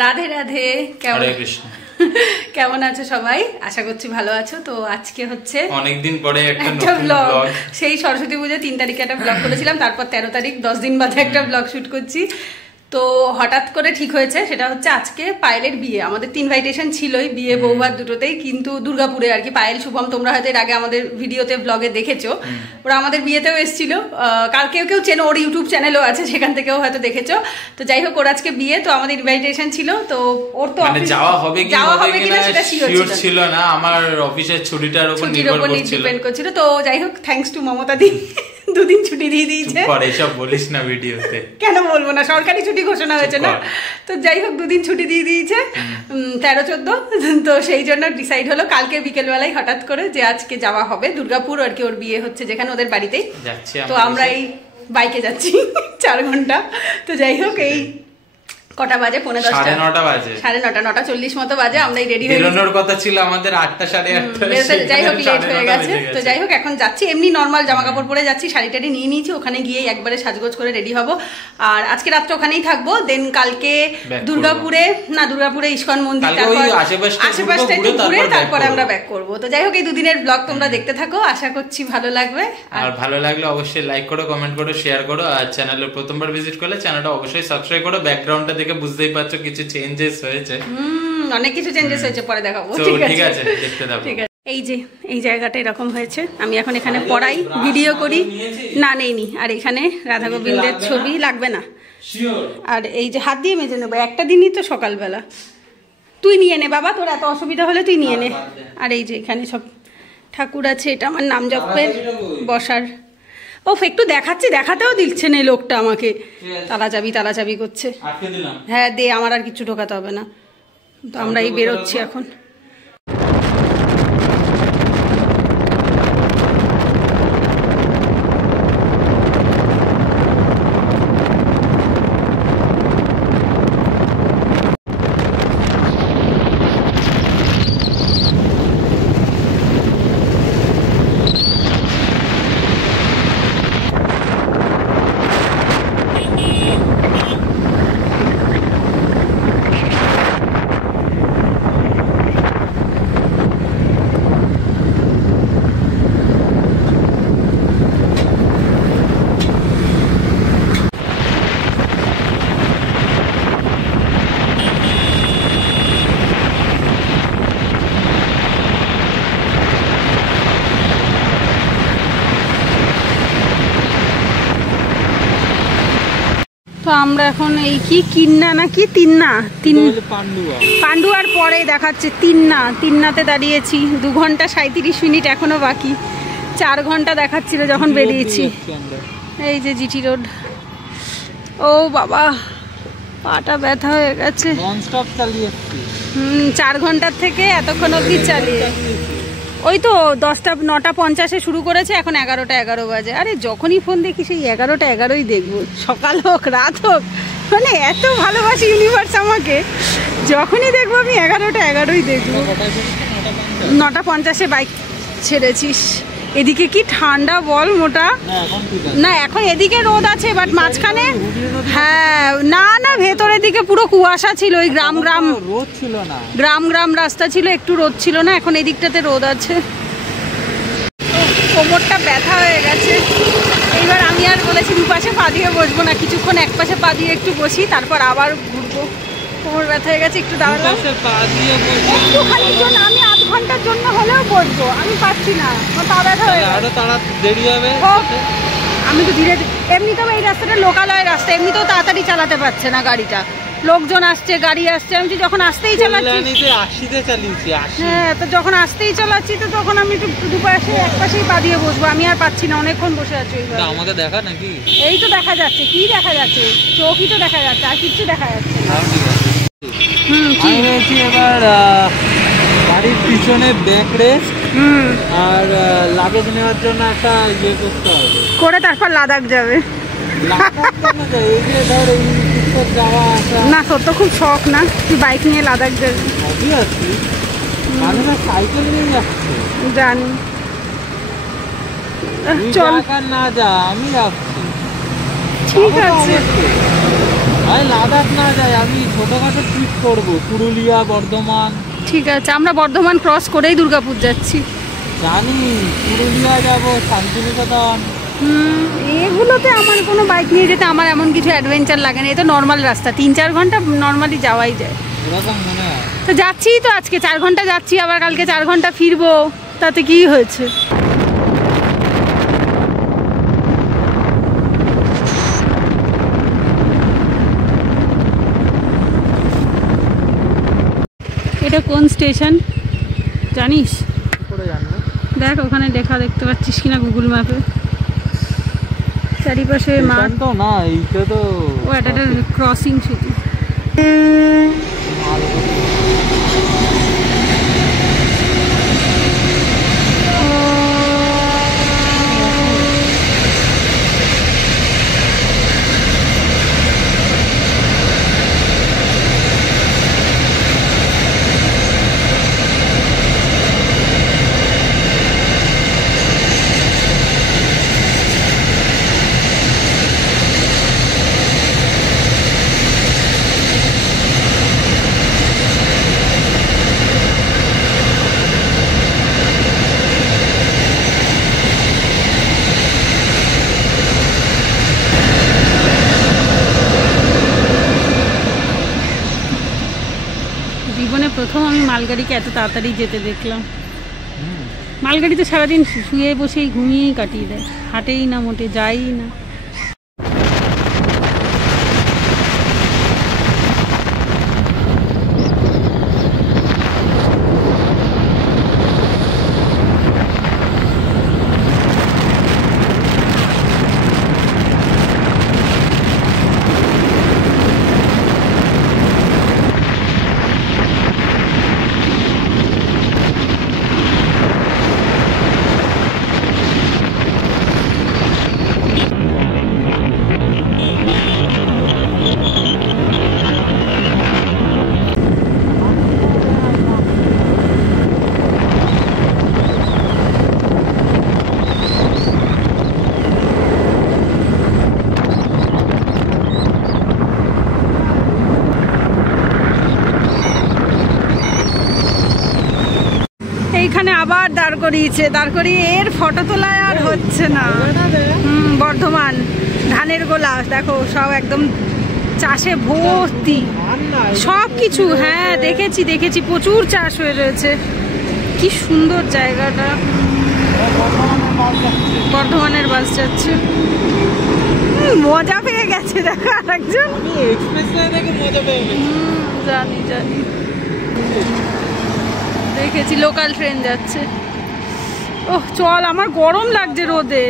রাধে রাধে। হরে কৃষ্ণ। কেমন আছো সবাই? আশা করছি ভালো আছো। তো আজকে হচ্ছে অনেকদিন পরে একটা ব্লগ। সেই সরস্বতী পুজো 3 তারিখে একটা ব্লগ করেছিলাম, তারপর 13 তারিখ 10 দিন বাদে একটা ব্লগ শুট করছি। তো হঠাৎ করে ঠিক হয়েছে, সেটা হচ্ছে আজকে পায়েলের বিয়ে। আমাদের 3 ইনভাইটেশন ছিলই, বিয়ে বৌভাত দুটোতেই, কিন্তু দুর্গাপুরে আর কি। পায়েল শুভম তোমরা হয়তো এর আগে আমাদের ভিডিওতে ব্লগে দেখেছো, ওরা আমাদের বিয়েতেও এসেছিল। কালকেও কেউ চেনো, ওর ইউটিউব চ্যানেলও আছে, সেখান থেকেও হয়তো দেখেছো। তো যাই হোক, ওর আজকে বিয়ে, তো আমাদের ইনভাইটেশন ছিল। তো ওর তো যাওয়া হবে কিনা সেটা শিওর ছিল না, আমার অফিসের ছুটিটার উপর ডিপেন্ড করছিল। তো যাই হোক, থ্যাঙ্কস টু মমতা দি, 2 দিন ছুটি দিয়ে দিয়েছে। পরে এসব বলিস না ভিডিওতে। কেন বলবো না, সরকারি ছুটি ঘোষণা হয়েছে না। তো যাই হোক, 2 দিন ছুটি দিয়ে দিয়েছে, 13-14। তো সেই জন্য ডিসাইড হলো কালকে বিকেলবেলায় হঠাৎ করে যে আজকে যাওয়া হবে দুর্গাপুর আর কি। ওর বিয়ে হচ্ছে যেখানে, ওদের বাড়িতেই। তো আমরা এই বাইকে যাচ্ছি 4 ঘন্টা। তো যাই হোক, এই কটা বাজে? 9:30 বাজে, 9:30 9:40 মতো বাজে। আমরা রেডি হয়ে বেরোনোর কথা ছিল আমাদের 8টা 8:30। যাই হোক, লেট হয়ে গেছে। তো যাই হোক, এখন যাচ্ছি এমনি নর্মাল জামা কাপড় পরে যাচ্ছি, শাড়ি টাড়ি নিয়ে নিয়েছি। ওখানে গিয়ে একবারে সাজগোজ করে রেডি হব। আর আজকে রাত্রে ওখানেই থাকবো। দেন কালকে দুর্গাপুরে ইস্কন মন্দির, তারপর আশেপাশটা একটু ঘুরে তারপরে আমরা ব্যাক করব। তো যাই হোক, এই 2 দিনের ব্লগ তোমরা দেখতে থাকো, আশা করছি ভালো লাগবে। আর ভালো লাগলে অবশ্যই লাইক করো, কমেন্ট করো, শেয়ার করো। আর চ্যানেলে প্রথমবার ভিজিট করলে চ্যানেলটা অবশ্যই সাবস্ক্রাইব করো। ব্যাকগ্রাউন্ডটা দেখে বুঝতেই পারছো কিছু চেঞ্জেস হয়েছে, অনেক কিছু চেঞ্জেস হয়েছে, পরে দেখাবো। ঠিক আছে, দেখতে থাকো। ঠিক আছে, এই জায়গাটা এরকম হয়েছে। আমি এখন এখানে পড়াই, ভিডিও করি। না, নেইনি। আর এখানে রাধা গোবিন্দের ছবি লাগবে না। আর এই যে হাত দিয়ে মেজে নেবো, একটা দিনই তো সকালবেলা। তুই নিয়ে নে বাবা, তোর এত অসুবিধা হলে তুই নিয়ে নে। আর এই যে এখানে সব ঠাকুর আছে, এটা আমার নাম জপের বসার। একটু দেখাতেও দিচ্ছে না লোকটা আমাকে। তালা চাবি করছে। হ্যাঁ দে, আমার আর কিছু ঢোকাতে হবে না। তো আমরা এই বেরোচ্ছি এখন। তো আমরা এখন এই কিন্না নাকি পান্ডুয়ার পরে দেখাচ্ছে তিন্নাতে দাঁড়িয়েছি। 2 ঘন্টা 37 মিনিট এখনো বাকি। 4 ঘন্টা দেখাচ্ছিল যখন বেরিয়েছি। এই যে জিটি রোড। ও বাবা, পাটা ব্যথা হয়ে গেছে। 4 ঘন্টার থেকে এতক্ষণ অবধি চালিয়ে। ওই তো 9:50 শুরু করেছে, এখন 11টা 11 বাজে। আরে যখনই ফোন দেখি সেই 11টা 11ই দেখবো, সকাল হোক রাত হোক। মানে এত ভালোবাসি ইউনিভার্স আমাকে, যখনই দেখবো আমি 11টা 11ই দেখবো। 9:50 বাইক ছেড়েছিস। এদিকে কি ঠান্ডা বল মোটা। না এখন এদিকে রোদ আছে, বাট মাঝখানে হ্যাঁ না ভেতরের দিকে পুরো কুয়াশা ছিল। ওই গ্রাম রোদ ছিল না, গ্রাম রাস্তা ছিল, একটু রোদ ছিল না। এখন এদিকটাতে রোদ আছে। কোমরটা ব্যথা হয়ে গেছে। এইবার আমি আর বলেছি 2 পাশে পা দিয়ে বসবো না, কিছুক্ষণ এক পাশে পা দিয়ে একটু বসি, তারপর আবার ঘুরবো। কোমর ব্যথা হয়ে গেছে, একটু দাঁড়ালাম একটুখানির জন্য। আমি 8 ঘন্টার জন্য হলেও বসবো, আমি পারছি না, আমার পা ব্যথা হয়ে গেছে। আমি তো ধীরে এমনিতেও এই রাস্তাটা লোকালয় রাস্তা, এমনিতেও তাড়াতাড়ি চালাতে পারছে না গাড়িটা। লোকজন আসছে, গাড়ি আসছে। আমি যখন আসতেই চালাচ্ছি, হ্যাঁ, তো যখন আসতেই চালাচ্ছি, তো তখন আমি একটু 2 পাশে এক পাশেই পা দিয়ে বসবো। আমি আর পাচ্ছি না, অনেকক্ষণ বসে আছি। আমাকে দেখা নাকি? এই তো দেখা যাচ্ছে। কি দেখা যাচ্ছে? চৌকি তো দেখা যাচ্ছে, আর কিচ্ছু দেখা যাচ্ছে না। এবার গাড়ির পিছনে ব্যাক রেস্ট আর লাগেজ নেওয়ার জন্য একটা ইয়ে করতে হবে, করে তারপর লাদাখ যাবে। না সত্য খুব শখ না, তুই বাইক নিয়ে লাদাখ যাবি? সাইকেল নিয়ে যাচ্ছে জানি। চল না যা, আমি যাচ্ছি। ঠিক আছে, ভাই লাদাখ না যাই, আমি ছোটখাটো ট্রিপ করবো, পুরুলিয়া, বর্ধমান। ঠিক আছে, আমরা বর্ধমান ক্রস করেই দুর্গাপুর যাচ্ছি। জানি, পুরুলিয়া যাবো, শান্তিনিকেতন। এগুলোতে আমার কোনো বাইক নিয়ে যেতে আমার এমন কিছু অ্যাডভেঞ্চার লাগে না, এটা নর্মাল রাস্তা, 3-4 ঘন্টা নর্মালি যাওয়াই যায়। এরকম মনে হয়। তো যাচ্ছি তো, আজকে 4 ঘন্টা যাচ্ছি, আবার কালকে 4 ঘন্টা ফিরবো, তাতে কি হয়েছে? এটা কোন স্টেশন জানিস? দেখ ওখানে লেখা দেখতে পাচ্ছিস কিনা গুগল ম্যাপে, চারিপাশে মাঠ তো না, এইটা তো ও একটা ক্রসিং শুধু। জীবনে প্রথম আমি মালগাড়িকে এত তাড়াতাড়ি যেতে দেখলাম। মালগাড়িতে সারাদিন শুয়ে বসেই ঘুমিয়েই কাটিয়ে দেয়, হাঁটেই না, মোটে যাই না। এইখানে আবার দাঁড় করিয়েছে, দাঁড় করিয়ে এর ফটো তোলায় আর হচ্ছে না। বর্ধমান ধানের গোলা দেখো, সব একদম চাষে ভর্তি, সব কিছু। হ্যাঁ দেখেছি দেখেছি, প্রচুর চাষ হয়ে রয়েছে। কি সুন্দর জায়গাটা। বর্ধমানের বাস যাচ্ছে, মজা পেয়ে গেছে দেখো আরেকজন। জানি জানি, দেখেছি লোকাল ট্রেন যাচ্ছে। ওহ চল, আমার গরম লাগছে রোদে।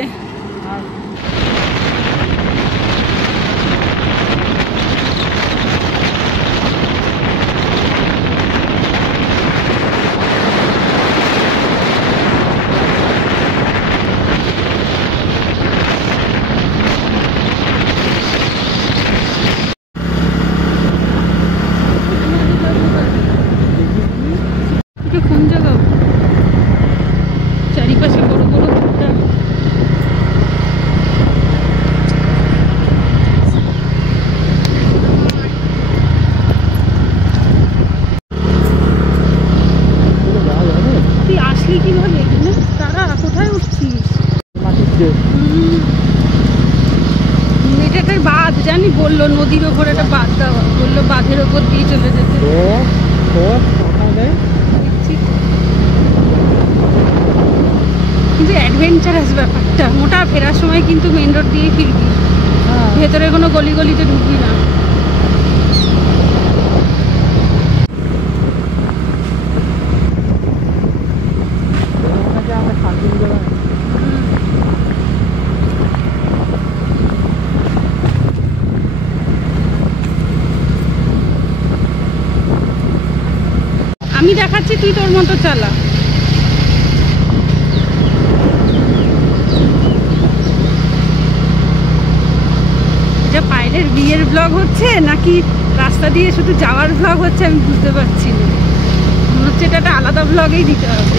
কোন জায়গা? চারিপাশে বড় বড় ভুট্টা। তুই আসলি কিভাবে এখানে? তারা কোথায় উঠছিস? এটা একটা বাঁধ, জানি বললো নদীর ওপর একটা বাঁধ দেওয়া, বললো বাঁধের ওপর দিয়ে চলে যেতে। কিন্তু অ্যাডভেঞ্চারাস ব্যাপারটা, মোটা ফেরার সময় কিন্তু মেন রোড দিয়ে ফিরবি, ভেতরে কোনো গলি গলিতে ঢুকবি না। আমি দেখাচ্ছি, তুই তোর মতো চালা। এটা পায়েলের বিয়ের ব্লগ হচ্ছে নাকি রাস্তা দিয়ে শুধু যাওয়ার ব্লগ হচ্ছে আমি বুঝতে পারছি না। মনে হচ্ছে এটা একটা আলাদা ব্লগেই দিতে হবে।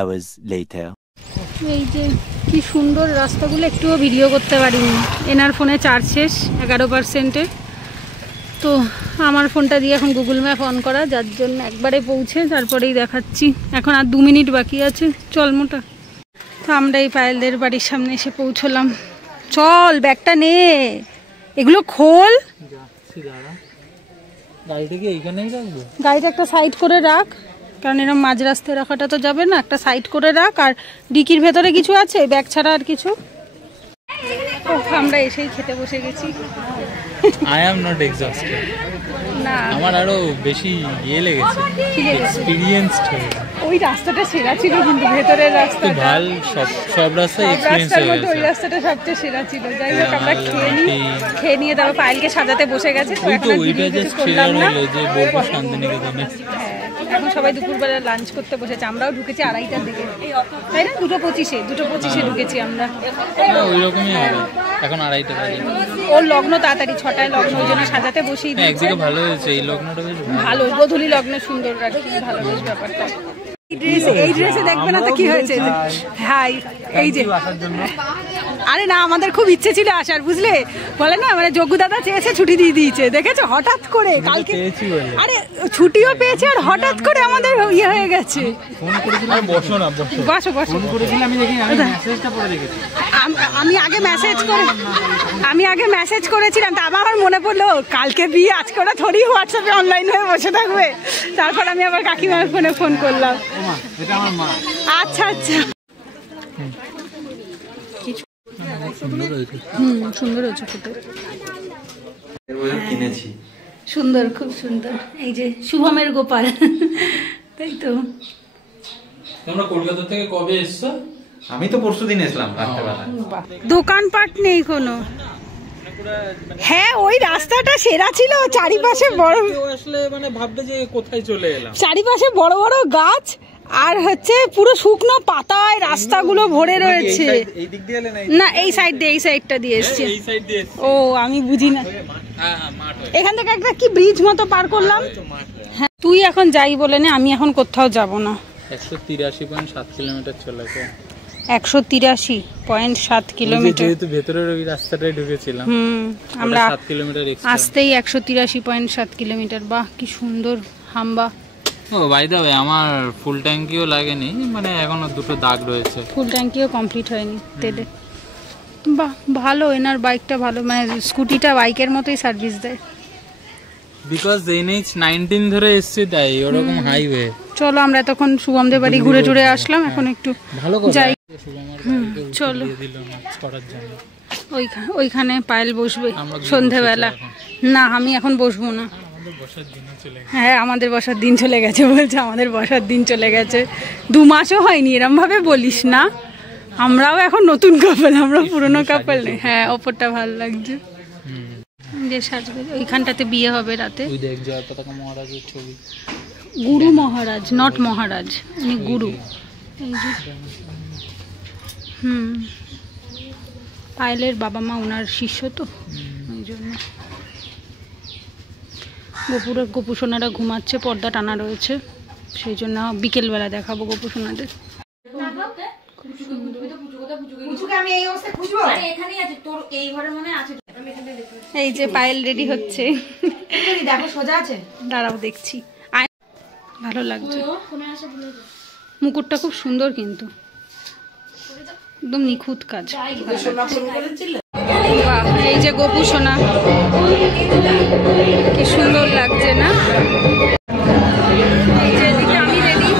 hours later. এই যে কি সুন্দর রাস্তাগুলো, একটুও ভিডিও করতে পারিনি। এনার ফোনে চার্জ শেষ 11%-এ, তো আমার ফোনটা দিয়ে এখন গুগল ম্যাপ অন করা, যার জন্য একবারে পৌঁছে তারপরেই দেখাচ্ছি। এখন আর 2 মিনিট বাকি আছে, চল মোটা। তো আমরা এই পায়েলদের বাড়ির সামনে এসে পৌঁছলাম। চল ব্যাগটা নে, এগুলো খোল। গাড়িটা একটা সাইড করে রাখ, কারণ এরকম মাঝ রাস্তায় রাখাটা তো যাবে না, একটা সাইড করে রাখ। আর ডিকির ভেতরে কিছু আছে ব্যাগ ছাড়া আর কিছু? আমরা এসেই খেতে বসে গেছি। I am not exhausted. না, আমার আরো বেশি ইয়ে লেগেছে, এক্সপেরিয়েন্সড হয়ে। ওই রাস্তাটা সেরা ছিল, কিন্তু ভেতরের রাস্তাটা ভাল, সব রাস্তা এক্সপেরিয়েন্স হয়ে গেছে। ওই রাস্তাটা সবচেয়ে সেরা ছিল। যাই হোক, আমরা খেয়ে নিয়ে তারপর পায়েলকে সাজাতে বসে গেছে। তো এখন ওইটা জাস্ট ক্লিয়ার হলো যে বলবো শান্তিনিকেতনে। এখন সবাই দুপুরবেলা লাঞ্চ করতে বসেছে, আমরাও ঢুকেছি 2:30টার দিকে, তাই না? 2:25-এ ঢুকেছি আমরা। ওই রকমই হবে, এখন 2:30 বাজে। ওর লগ্ন তাড়াতাড়ি 6টায় লগ্ন, ওই জন্য সাজাতে বসেই দিয়েছে। একদিকে ভালো হয়েছে, এই লগ্নটা বেশ ভালো, গোধূলি লগ্নে সুন্দর আর কি, ভালো বেশ ব্যাপারটা। এই ড্রেসে দেখবে না তো কি হয়েছে? হাই, এই যে, আরে না, আমাদের খুব ইচ্ছে ছিল আসার, বুঝলে, বলে না, মানে যোগ্য দাদা চেয়েছে, ছুটি দিয়ে দিয়েছে, দেখেছো হঠাৎ করে কালকে। আরে ছুটিও পেয়েছে আর হঠাৎ করে আমাদের ইয়ে হয়ে গেছে। বসো বসো। আমি আগে মেসেজ করেছিলাম, তা আমার মনে পড়লো কালকে বিয়ে, আজকে ওরা থোড়ি হোয়াটসঅ্যাপে অনলাইন হয়ে বসে থাকবে। তারপর আমি আবার কাকিমার ফোনে ফোন করলাম। আচ্ছা আচ্ছা, সুন্দর হয়েছে ফটো, কিনেছি। সুন্দর, খুব সুন্দর। এই যে শুভমের গোপাল, তাই তো। তোমরা কলকাতা থেকে কবে এসছো? আমি তো পরশুদিন এসলাম রাত্রেবেলা। দোকানপাট নেই কোনো। হ্যাঁ, ওই রাস্তাটা সেরা ছিল, চারিপাশে বড়, আসলে মানে ভাববে যে কোথায় চলে এলাম। চারিপাশে বড় বড় গাছ আর হচ্ছে পুরো শুকনো পাতায় রাস্তাগুলো ভরে রয়েছে। এই দিক দিয়ে এলে না, এই সাইডটা দিয়ে এসছে। এই সাইড দিয়ে। ও, আমি বুঝি না। হ্যাঁ মাঠ হয়ে। এখান থেকে একটা কি ব্রিজ মতো পার করলাম। হ্যাঁ, তুই এখন যাই বলে নে, আমি এখন কোথাও যাব না। 183.7 কিলোমিটার চলেছে। 183.7 কিলোমিটার। যেহেতু ভেতরের ওই রাস্তাটাই ঢুকেছিলাম, আমরা 7 কিলোমিটার এক্সট্রা। আসতেই 183.7 কিলোমিটার। বাহ, কি সুন্দর হাম্বা। ও বাই দ্য ওয়ে, আমার ফুল ট্যাঙ্কিও লাগেনি, মানে এখনো 2টো দাগ রয়েছে। ফুল ট্যাঙ্কিও কমপ্লিট হয়নি তেলে। বাহ, ভালো, এনার বাইকটা ভালো, মানে স্কুটিটা বাইকের মতোই সার্ভিস দেয়। বিকজ NH-19 ধরে এসছে, তাই ওরকম হাইওয়ে। চলো, আমরা তখন শুভমদের বাড়ি ঘুরে টুরে আসলাম, এখন একটু ভালো যাই। চলো, ওইখানে পায়েল বসবে সন্ধেবেলা। না, আমি এখন বসবো না। হ্যাঁ, আমাদের বসার দিন চলে গেছে বলছে, আমাদের বসার দিন চলে গেছে। 2 মাসও হয়নি, এরম ভাবে বলিস না। আমরাও এখন নতুন কাপল, আমরা পুরনো কাপল নেই। হ্যাঁ, ওপরটা ভালো লাগছে। যে সাজবে, ওইখানটাতে বিয়ে হবে রাতে। ওই দেখ, জয় পতাকা মহারাজের ছবি। গুরু মহারাজ, নট মহারাজ, উনি গুরু। পায়েলের বাবা মা ওনার শিষ্য, তো ওই জন্য। গোপু সোনারা ঘুমাচ্ছে, পর্দা টানা রয়েছে, সেই জন্য বিকেলবেলা দেখাবো গোপু সোনাদের। এই যে পায়েল রেডি হচ্ছে, দেখো সোজা আছে, দাঁড়াও দেখছি। ভালো লাগছে, মুকুটটা খুব সুন্দর, কিন্তু একদম নিখুঁত কাজ। এই যে গোপু সোনা, কি সুন্দর লাগছে না? এই যে এদিকে আমি রেডি,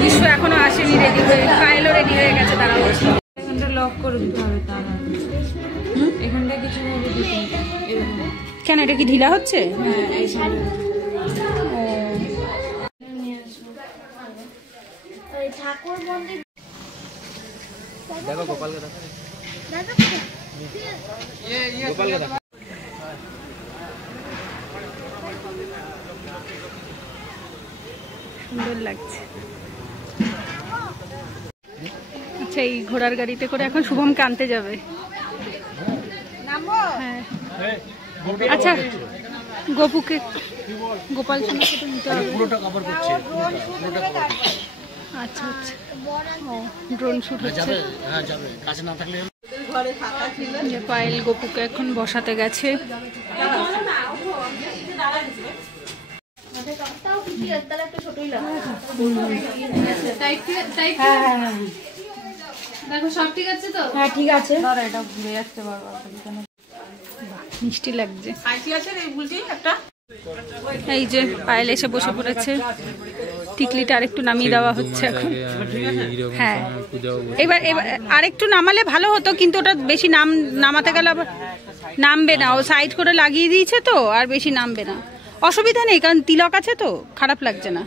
বিশ্ব এখনো আসেনি রেডি হয়ে, পায়েলও রেডি হয়ে গেছে। দাঁড়াও, এখানটা লক করে দিতে হবে, তারা এখানটা কিছু কেন, এটা কি ঢিলা হচ্ছে? দেখো গোপালকে দেখো, গোপালকে দেখো। সুন্দর লাগছে। আচ্ছা, এই ঘোড়ার গাড়িতে করে এখন শুভমকে আনতে যাবে। হ্যাঁ, আচ্ছা, গোপুকে, গোপাল সোনাকে তো নিতে হবে। আচ্ছা আচ্ছা, ড্রোন শুট হচ্ছে। যে পায়েল গোপুকে এখন বসাতে গেছে। দেখো সব ঠিক আছে তো? হ্যাঁ ঠিক আছে। এটা ঘুরে যাচ্ছে বারবার। মিষ্টি লাগছে। এই যে পায়েল এসে বসে পড়েছে, টিকলিটা আরেকটু নামিয়ে দেওয়া হচ্ছে এখন। হ্যাঁ এবার এবার আরেকটু নামালে ভালো হতো, কিন্তু ওটা বেশি নামাতে গেলে আবার নামবে না, ও সাইড করে লাগিয়ে দিয়েছে তো আর বেশি নামবে না। অসুবিধা নেই, কারণ তিলক আছে তো, খারাপ লাগছে না।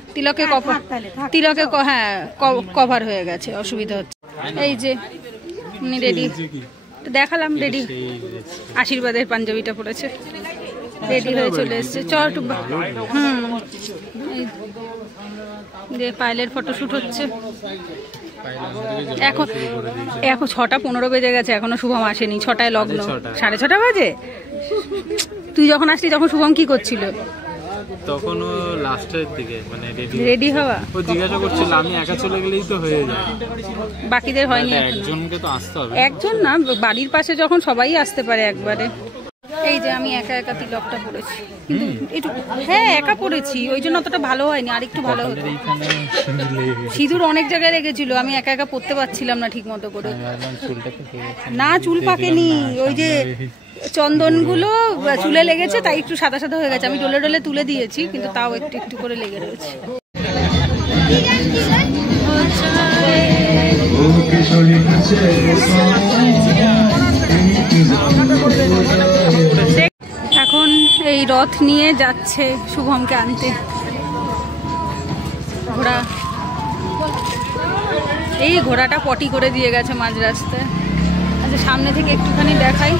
তিলকে হ্যাঁ কভার হয়ে গেছে, অসুবিধা হচ্ছে। এই যে উনি রেডি, দেখালাম রেডি, আশীর্বাদের পাঞ্জাবিটা পরেছে, রেডি হয়ে চলে এসছে। চটু যে পায়েলের ফটোশুট হচ্ছে এখন। 6:15 বেজে গেছে, এখনো শুভম আসেনি। 6টায় লগ্ন, 6:30 বাজে। তুই যখন আসলি তখন শুভম কি করছিল? তখন ও লাস্টের দিকে মানে রেডি হওয়া। ও জিজ্ঞাসা করছিল আমি একা চলে গেলেই তো হয়ে যায়, বাকিদের হয়নি। একজনকে তো আসতে হবে। একজন না, বাড়ির পাশে যখন সবাই আসতে পারে একবারে। এই যে আমি একা একা তিলকটা পড়েছি, কিন্তু একটু হ্যাঁ একা পড়েছি, ওই জন্য অতটা ভালো হয়নি, আর একটু ভালো হতো। সিঁদুর অনেক জায়গায় লেগেছিল, আমি একা একা পড়তে পারছিলাম না ঠিক মতো করে। না চুল পাকেনি, ওই যে চন্দনগুলো চুলে লেগেছে, তাই একটু সাদা সাদা হয়ে গেছে। আমি ডলে ডলে তুলে দিয়েছি, কিন্তু তাও একটু একটু করে লেগে রয়েছে। এখন এই রথ নিয়ে যাচ্ছে শুভমকে আনতে ঘোড়া। এই ঘোড়াটা পটি করে দিয়ে গেছে মাঝ রাস্তায়। আচ্ছা সামনে থেকে একটুখানি দেখাই।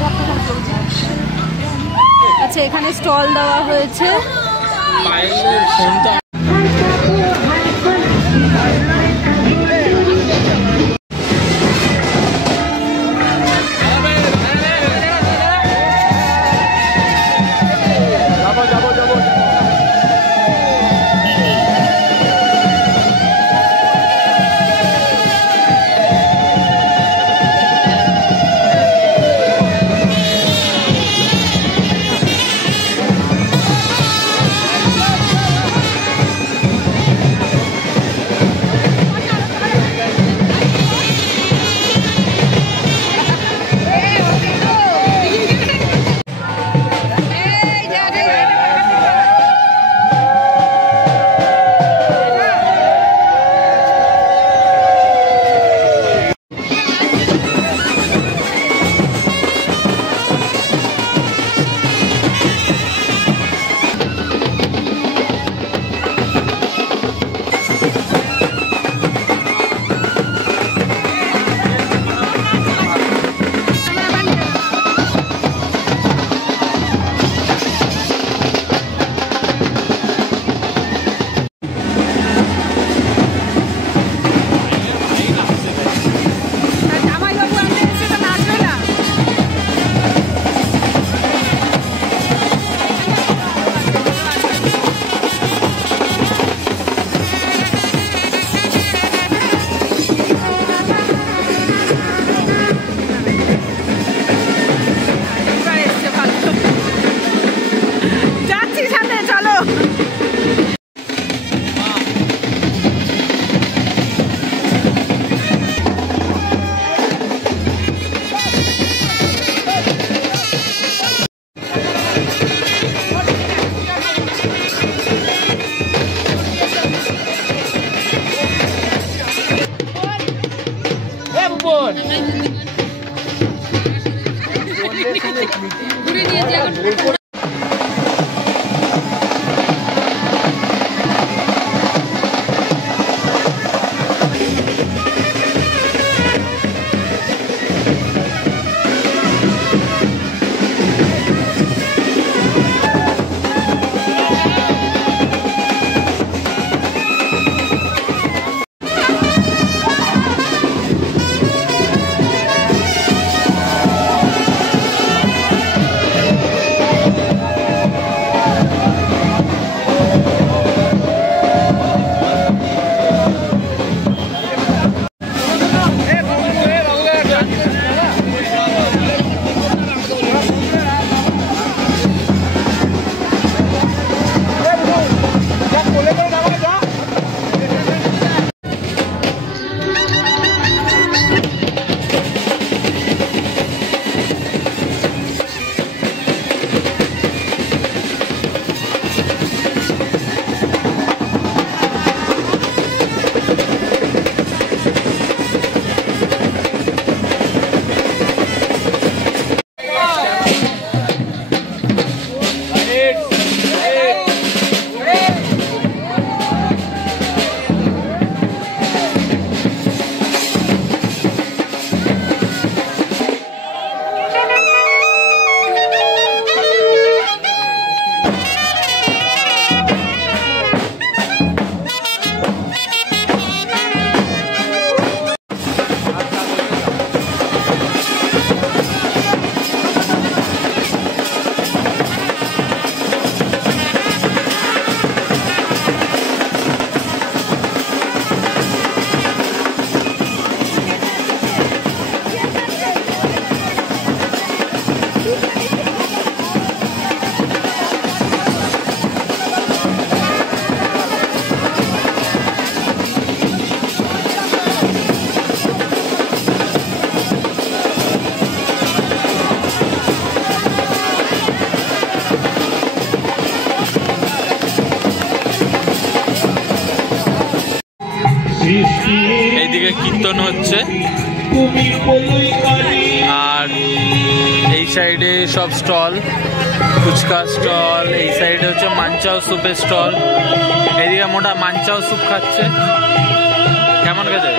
আচ্ছা এখানে স্টল দেওয়া হয়েছে। কীর্তন হচ্ছে। আর এই সাইডে সব স্টল, ফুচকা স্টল, এই সাইডে হচ্ছে মাঞ্চাও স্যুপের স্টল। এইদিকে মোটা মাঞ্চাও স্যুপ খাচ্ছে। কেমন খেতে?